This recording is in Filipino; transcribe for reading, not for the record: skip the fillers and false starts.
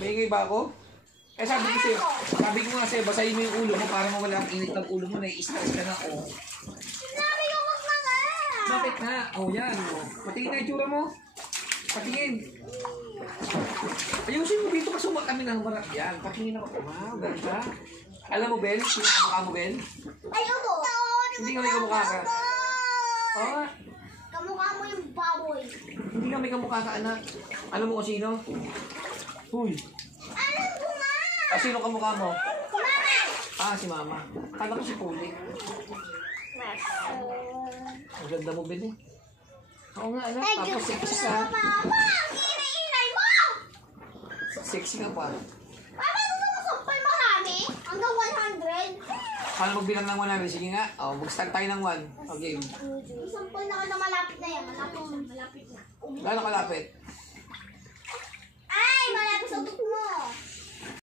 Maingay ba ako? Eh sabi ko nga sa'yo, basahin mo yung ulo mo para mawala ang init ng ulo mo, nai-stress ka na, oh. Sinabi ko wag na nga. Bakit nga? Oh, yan, oh. Patingin na yung tsura mo. Patingin. Ayusin mo dito kasi kami ng marap yan. Patingin ako. Wow, ganda. Alam mo, Ben? Sino ang mukha mo, Ben? Ayoko. Hindi nga may kamukha ka. Oh, Kamukha mo yung baboy. hindi nga may kamukha ka, anak. Alam mo kung sino? Uy. Alam ko nga. Sino kamukha mo? Mama. Si Mama. Kala ko si Puli. Ang ganda mo, Ben, eh. Oo nga, anak. Tapos sexy ka. Mama, inay mo. Sexy ka pa. Mama, gusto mo sampal marami? Hanggang 100? Paano magbilang ng 100? Sige nga. Oh, mag-start tayo ng 1. Okay. Sampal na ka na malapit na yan. Malapit na. Gano'ng kalapit?